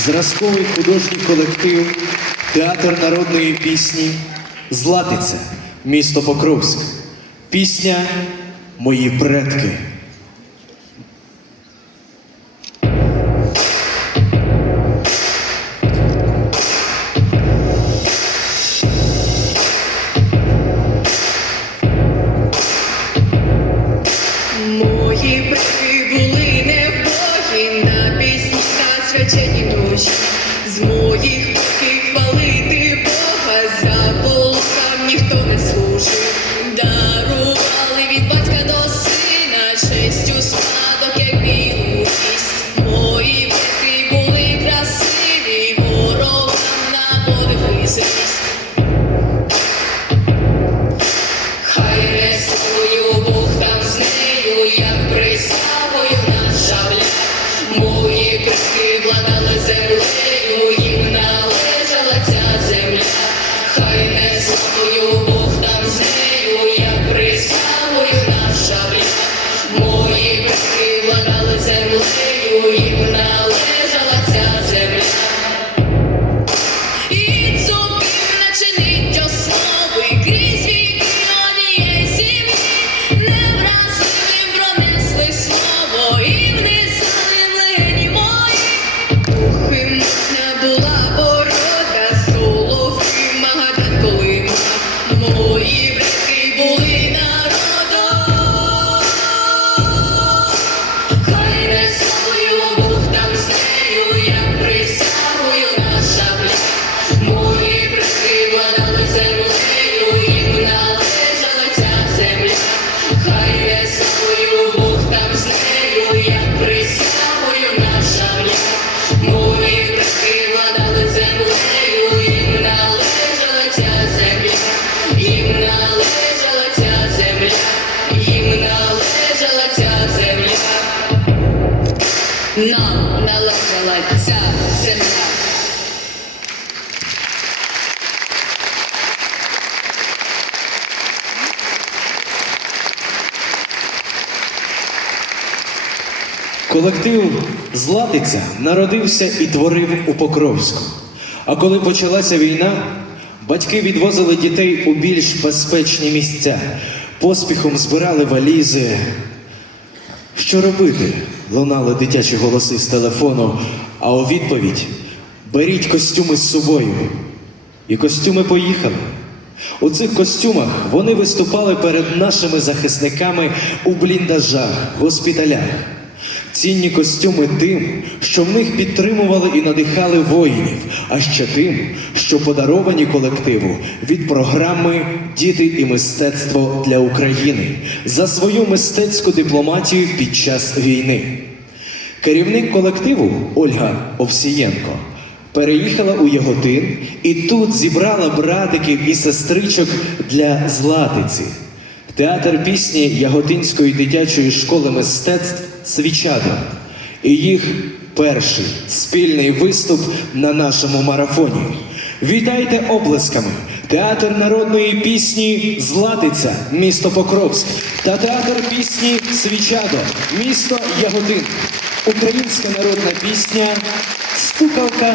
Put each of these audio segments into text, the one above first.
зразковий художній колектив Театр народної пісні Златиця, місто Покровськ. Пісня Мої предки. Мої предки були Мої предки були красиві, ворогам на зріст. Хай не Бог там з нею, як присягою на шаблях. Мої предки владали землею, владали Колектив Златиця народився і творив у Покровську. А коли почалася війна, батьки відвозили дітей у більш безпечні місця, поспіхом збирали валізи. Що робити? лунали дитячі голоси з телефону, а у відповідь беріть костюми з собою. І костюми поїхали. У цих костюмах вони виступали перед нашими захисниками у бліндажах, госпіталях. Цінні костюми тим, що в них підтримували і надихали воїнів, а ще тим, що подаровані колективу від програми Діти і мистецтво для України за свою мистецьку дипломатію під час війни. Керівник колективу Ольга Овсієнко переїхала у Яготин і тут зібрала братиків і сестричок для златиці. Театр пісні Яготинської дитячої школи мистецтв Свічадо. І їх перший спільний виступ на нашому марафоні. Вітайте оплесками! Театр народної пісні Златиця, місто Покровськ, та театр пісні Свічадо, місто Яготин. Українська народна пісня Стукалка,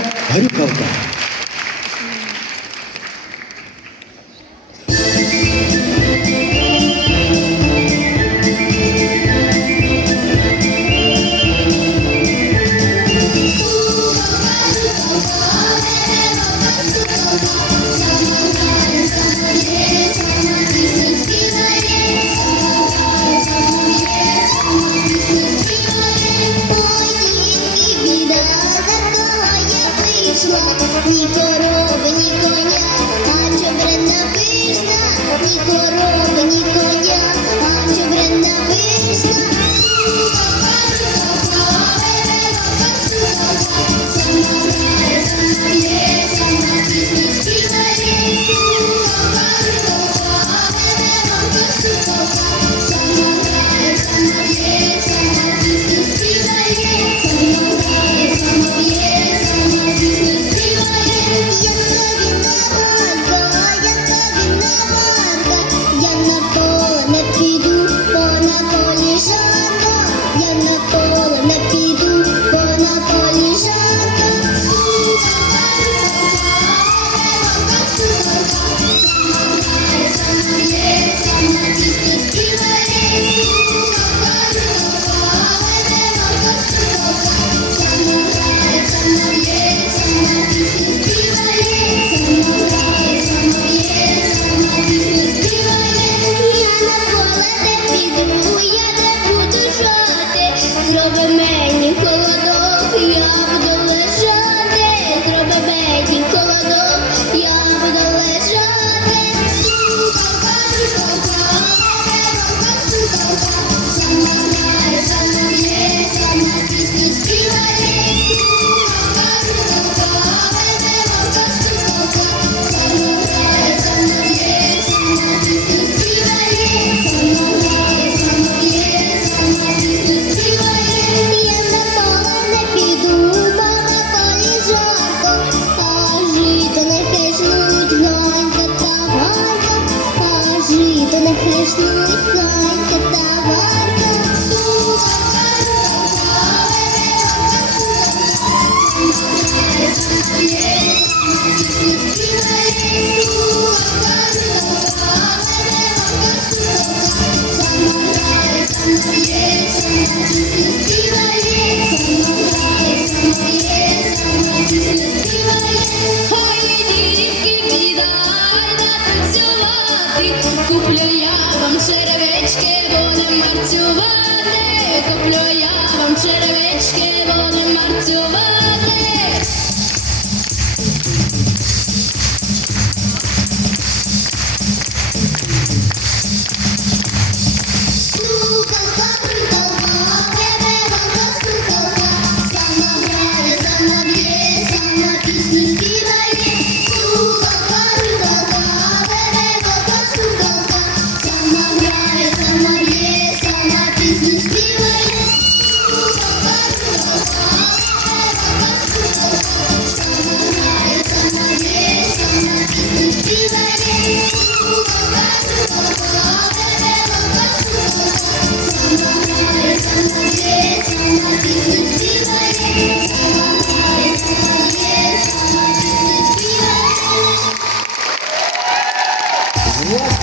будем марцювати, куплю я вам черевички, будем марцювати.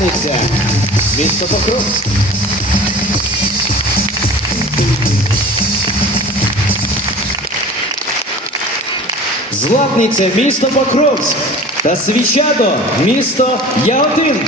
Власниця місто Покровськ. Златниця місто Покровськ та Свічадо місто Яготин.